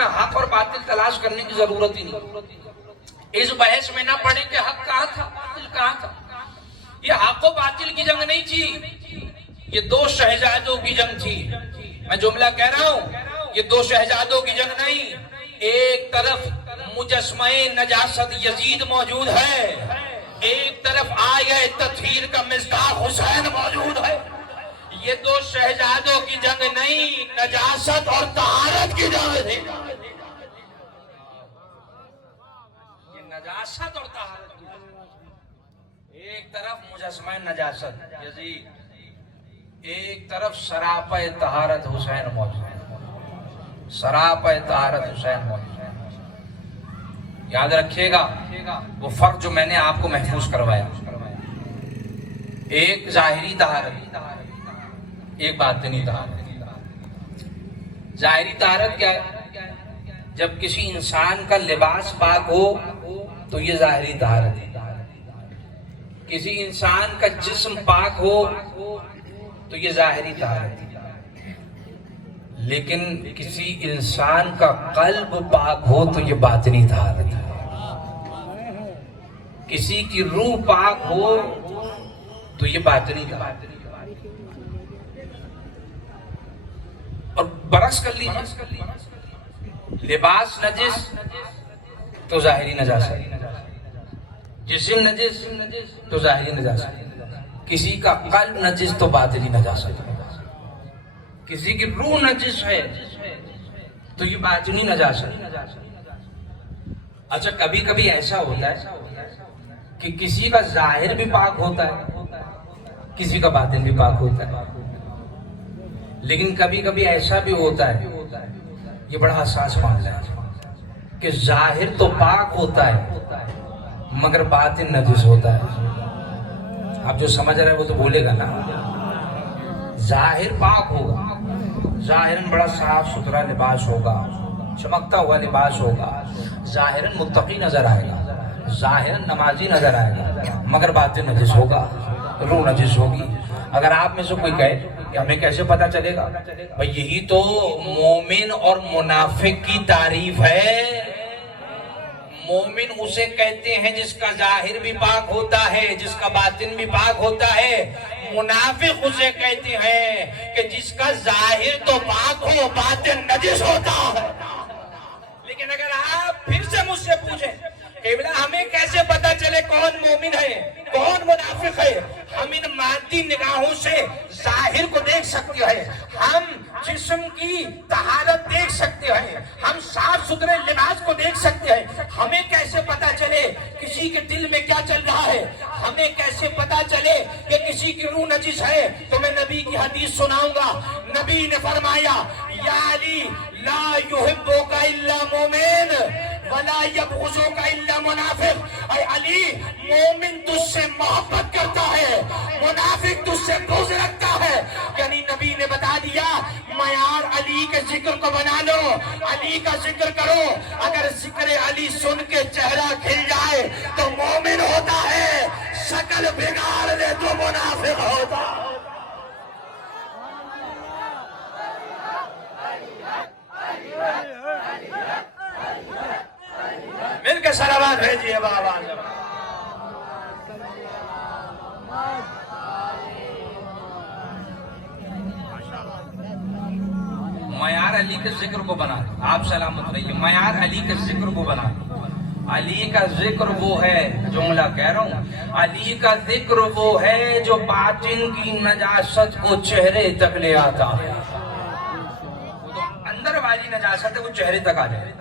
میں حق اور باطل تلاش کرنے کی ضرورت ہی نہیں، اس بحث میں نہ پڑے کہ حق کہاں تھا باطل کہاں تھا۔ یہ حق و باطل کی جنگ نہیں تھی، یہ دو شہزادوں کی جنگ تھی۔ میں جملہ کہہ رہا ہوں، یہ دو شہزادوں کی جنگ نہیں، ایک طرف مجسمہ نجاست یزید موجود ہے، ایک طرف آیہ تطہیر کا مصداق حسین موجود ہے۔ یہ دو شہزادوں کی جنگ نہیں، نجاست اور طہارت کی جنگ تھی۔ یہ نجاست اور طہارت کی جنگ، ایک طرف مجسمہ نجاست یزید، ایک طرف سراپا طہارت حسین موجود ہے، سراپا طہارت حسین موجود ہے۔ یاد رکھیے گا وہ فرق جو میں نے آپ کو محفوظ کروایا، ایک ظاہری طہارت، ایک باطنی طہارت۔ ظاہری طہارت کیا ہے؟ جب کسی انسان کا لباس پاک ہو تو یہ ظاہری طہارت ہے۔ کسی انسان کا جسم پاک ہو تو یہ ظاہری طہارت ہے، لیکن کسی انسان کا قلب پاک ہو تو یہ باطنی طہارت ہے۔ کسی کی روح پاک ہو تو یہ باطنی طہارت ہے۔ اور برعکس کر لیجیے، لباس نجس تو ظاہری نجاست، جسم نجس تو ظاہری نجاست، کسی کا قلب نجس تو باطنی نجاست، کسی کی روح نجس ہے تو یہ باطنی نجاست۔ اچھا کبھی کبھی ایسا ہوتا ہے کہ کسی کا ظاہر بھی پاک ہوتا ہے، کسی کا باطن بھی پاک ہوتا ہے، لیکن کبھی کبھی ایسا بھی ہوتا ہے، یہ بڑا حساس معاملہ ہے، کہ ظاہر تو پاک ہوتا ہے مگر باطن نجس ہوتا ہے۔ آپ جو سمجھ رہے ہیں وہ تو بولے گا نا۔ ظاہر پاک ہوگا، ظاہراً بڑا صاف ستھرا لباس ہوگا، چمکتا ہوا لباس ہوگا، ظاہراً متقی نظر آئے گا، ظاہراً نمازی نظر آئے گا، مگر باطن نجس ہوگا، روح نجس ہوگی۔ اگر آپ میں سے کوئی کہے کہ ہمیں کیسے پتا چلے گا؟ بھئی یہی تو مومن اور منافق کی تعریف ہے۔ مومن اسے کہتے ہیں جس کا ظاہر بھی پاک ہوتا ہے، جس کا باطن بھی پاک ہوتا ہے۔ منافق اسے کہتے ہیں کہ جس کا ظاہر تو پاک ہو باطن نجس ہوتا ہے۔ لیکن اگر آپ پھر سے مجھ سے پوچھیں کہ ہمیں کیسے پتا چلے کون مومن ہے کون منافق ہے؟ ہم ان مادی نگاہوں سے ظاہر کو دیکھ سکتے ہیں، ہم جسم کی طہارت دیکھ سکتے ہیں، ہم صاف ستھرے لباس کو دیکھ سکتے ہیں۔ ہمیں کیسے پتا چلے کسی کے دل میں کیا چل رہا ہے؟ ہمیں کیسے پتا چلے کہ کسی کی روح نجس ہے؟ تو میں نبی کی حدیث سناؤں گا۔ نبی نے فرمایا یا علی لا یحبک الا مومن ولا یبغضک الا منافق۔ اے علی مومن تجھ سے محبت کرتا ہے، منافق تجھ سے بغض رکھتا ہے۔ یعنی نبی نے بتا دیا معیار علی کے ذکر کو بنا لو، علی کا ذکر کرو، اگر ذکر علی سن کے چہرہ کھل جائے تو مومن ہوتا ہے، شکل بگاڑ لے تو منافق ہوتا ہے۔ مل کے صلوات بھیجیے بابا۔ معیار علی کے ذکر کو بنا دو، آپ سلامت رہیے، معیار علی کے ذکر کو بنا دو۔ علی کا ذکر وہ ہے، جملہ کہہ رہا ہوں، علی کا ذکر وہ ہے جو باطن کی نجاست کو چہرے تک لے آتا ہے۔ وہ تو اندر والی نجاست ہے، وہ چہرے تک آ جائے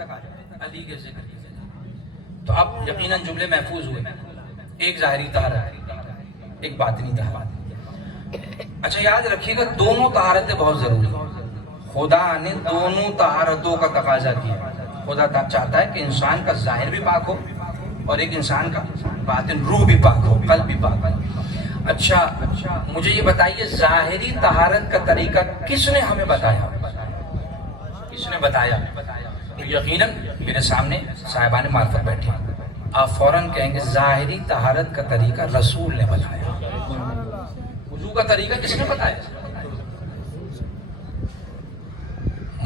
علی کے ذکر۔ تو اب یقیناً جملے محفوظ ہوئے، ایک ظاہری طہارت، ایک باطنی طہارت۔ اچھا یاد رکھیے گا دونوں طہارتیں بہت ضروری ہیں۔ خدا نے دونوں طہارتوں کا تقاضا کیا۔ خدا چاہتا ہے کہ انسان کا ظاہر بھی پاک ہو اور ایک انسان کا باطن روح بھی پاک ہو، قلب بھی پاک ہو۔ اچھا مجھے یہ بتائیے ظاہری طہارت کا طریقہ کس نے ہمیں بتایا؟ کس نے بتایا؟ یقیناً میرے سامنے صاحبان معرفت بیٹھے ہیں، آپ فوراً کہیں گے ظاہری طہارت کا طریقہ رسول نے بتایا۔ وضو کا طریقہ کس نے بتایا؟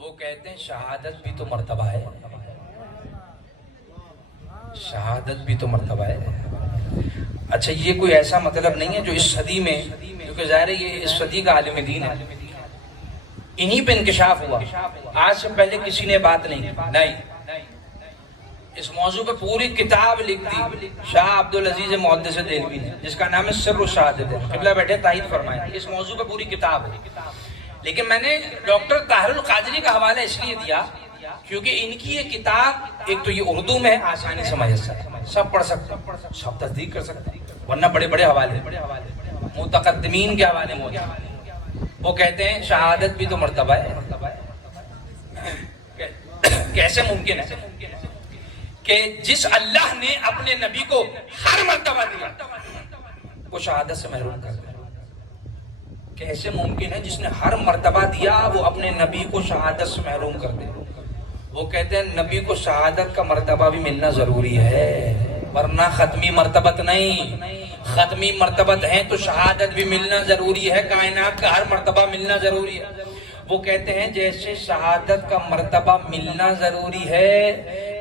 وہ کہتے ہیں شہادت بھی تو مرتبہ ہے، شہادت بھی تو مرتبہ ہے۔ اچھا یہ کوئی ایسا مطلب نہیں ہے جو اس صدی میں، کیونکہ ظاہر ہے یہ اس صدی کا عالم دین ہے، انہی پہ انکشاف ہوا، آج سے پہلے کسی نے بات نہیں کی، نہیں، اس موضوع پہ پوری کتاب لکھ دی شاہ عبدالعزیز محدث دہلوی نے، جس کا نام ہے سر الشہادت، قبلہ بیٹھے تائید فرمائیں، اس موضوع پہ پوری کتاب ہے۔ لیکن میں نے ڈاکٹر طاہر القادری کا حوالہ اس لیے دیا کیونکہ ان کی یہ کتاب ایک تو یہ اردو میں آسانی سے میسر ہے، سب پڑھ سکتے ہیں، سب تصدیق کر سکتے ہیں، ورنہ بڑے بڑے حوالے متقدمین کے حوالے موجود ہیں۔ وہ کہتے ہیں شہادت بھی تو مرتبہ ہے۔ کیسے ممکن ہے کہ جس اللہ نے اپنے نبی کو ہر مرتبہ دیا وہ شہادت سے محروم کر دیا؟ کیسے ممکن ہے جس نے ہر مرتبہ دیا وہ اپنے نبی کو شہادت سے محروم کر دے؟ وہ کہتے ہیں نبی کو شہادت کا مرتبہ بھی ملنا ضروری ہے، ورنہ ختمی مرتبت نہیں، ختمی مرتبت ہیں تو شہادت بھی ملنا ضروری ہے، کائنات کا ہر مرتبہ ملنا ضروری ہے۔ وہ کہتے ہیں جیسے شہادت کا مرتبہ ملنا ضروری ہے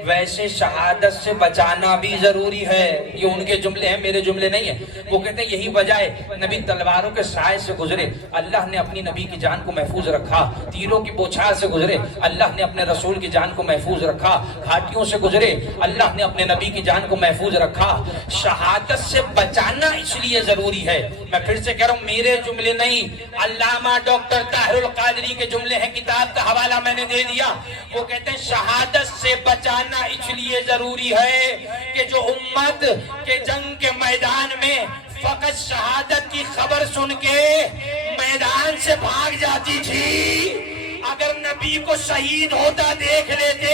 ویسے شہادت سے بچانا بھی ضروری ہے۔ یہ ان کے جملے ہیں، میرے جملے نہیں ہیں۔ وہ کہتے ہیں یہی وجہ ہے نبی تلواروں کے سائے سے گزرے، اللہ نے اپنی نبی کی جان کو محفوظ رکھا، تیروں کی بوچھار سے گزرے، اللہ نے اپنے رسول کی جان کو محفوظ رکھا، گھاٹیوں سے گزرے، اللہ نے اپنے نبی کی جان کو محفوظ رکھا۔ شہادت سے بچانا اس لیے ضروری ہے۔ میں پھر سے کہہ رہا ہوں میرے جملے نہیں، علامہ ڈاکٹر طاہر القادری کے جملے ہیں، کتاب کا حوالہ میں نے دے دیا۔ وہ کہتے ہیں شہادت سے بچانا اس لیے ضروری ہے کہ جو امت کے جنگ کے میدان میں فقط شہادت کی خبر سن کے میدان سے بھاگ جاتی تھی، اگر نبی کو شہید ہوتا دیکھ لیتے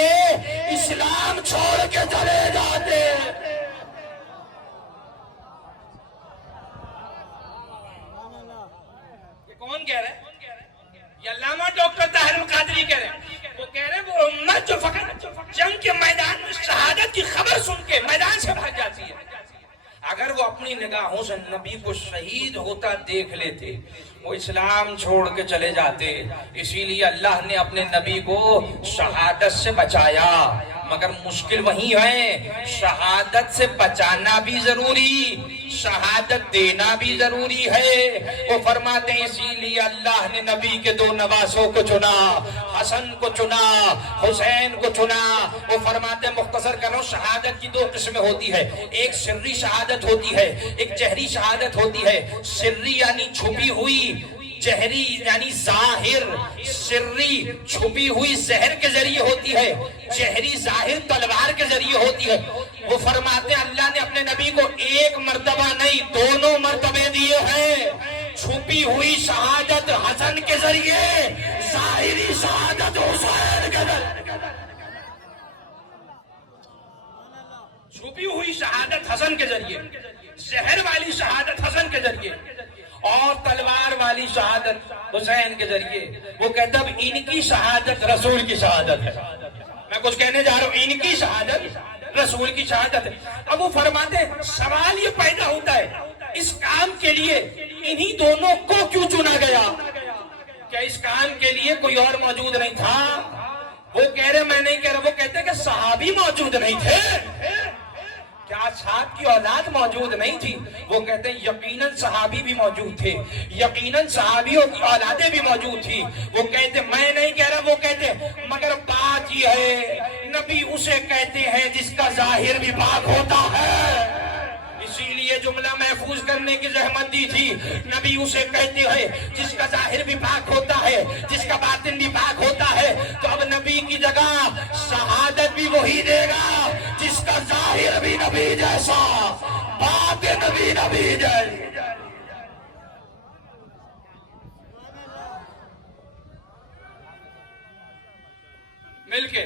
اسلام چھوڑ کے چلے جاتے۔ یہ کون کہہ رہے ہیں؟ یہ علامہ ڈاکٹر طاہر القادری کہہ رہے ہیں۔ وہ کہہ رہے ہیں وہ امت جو فقط جنگ کے میدان میں شہادت کی خبر سن کے میدان سے بھاگ جاتی ہے، اگر وہ اپنی نگاہوں سے نبی کو شہید ہوتا دیکھ لیتے وہ اسلام چھوڑ کے چلے جاتے۔ اسی لیے اللہ نے اپنے نبی کو شہادت سے بچایا، مگر مشکل وہی ہے، شہادت سے بچانا بھی ضروری، شہادت دینا بھی ضروری ہے۔ وہ فرماتے ہیں اسی لیے اللہ نے نبی کے دو نواسوں کو چنا، حسن کو چنا، حسین کو چنا۔ وہ فرماتے ہیں مختصر کر رہا ہوں، شہادت کی دو قسمیں ہوتی ہے، ایک سری شہادت ہوتی ہے، ایک جہری شہادت ہوتی ہے۔ سری یعنی چھپی ہوئی، جہری یعنی ظاہر۔ سری چھپی ہوئی زہر کے ذریعے ہوتی ہے، جہری ظاہر تلوار کے ذریعے ہوتی ہے۔ وہ فرماتے ہیں اللہ نے اپنے نبی کو ایک مرتبہ نہیں دونوں مرتبے دیے ہیں، چھپی ہوئی شہادت حسن کے ذریعے، ظاہری شہادت حسین کے ذریعے۔ چھپی ہوئی شہادت حسن کے ذریعے، زہر والی شہادت حسن کے ذریعے، اور تلوار والی شہادت حسین کے ذریعے۔ وہ کہتا اب ان کی شہادت رسول کی شہادت ہے۔ میں کچھ کہنے جا رہا ہوں، ان کی شہادت رسول کی شہادت ہے۔ اب وہ فرماتے ہیں سوال یہ پیدا ہوتا ہے اس کام کے لیے انہی دونوں کو کیوں چنا گیا؟ کیا اس کام کے لیے کوئی اور موجود نہیں تھا؟ وہ کہہ رہے میں نہیں کہہ رہا، وہ کہتے ہیں کہ صحابی موجود نہیں تھے، کیا اصحاب کی اولاد موجود نہیں تھی؟ وہ کہتے ہیں یقیناً صحابی بھی موجود تھے، یقیناً صحابیوں کی اولادیں بھی موجود تھی۔ وہ کہتے میں نہیں کہہ رہا، وہ کہتے مگر بات یہ ہے نبی اسے کہتے ہیں جس کا ظاہر بھی پاک ہوتا ہے، اسی لیے جملہ محفوظ کرنے کی زحمت دی تھی۔ نبی اسے کہتے ہیں جس کا ظاہر بھی پاک ہوتا ہے، جس کا باطن بھی پاک ہوتا ہے، تو اب نبی کی جگہ شہادت بھی وہی دے گا جس کا ظاہر بھی نبی جیسا، باطن بھی نبی جیسا۔ مل کے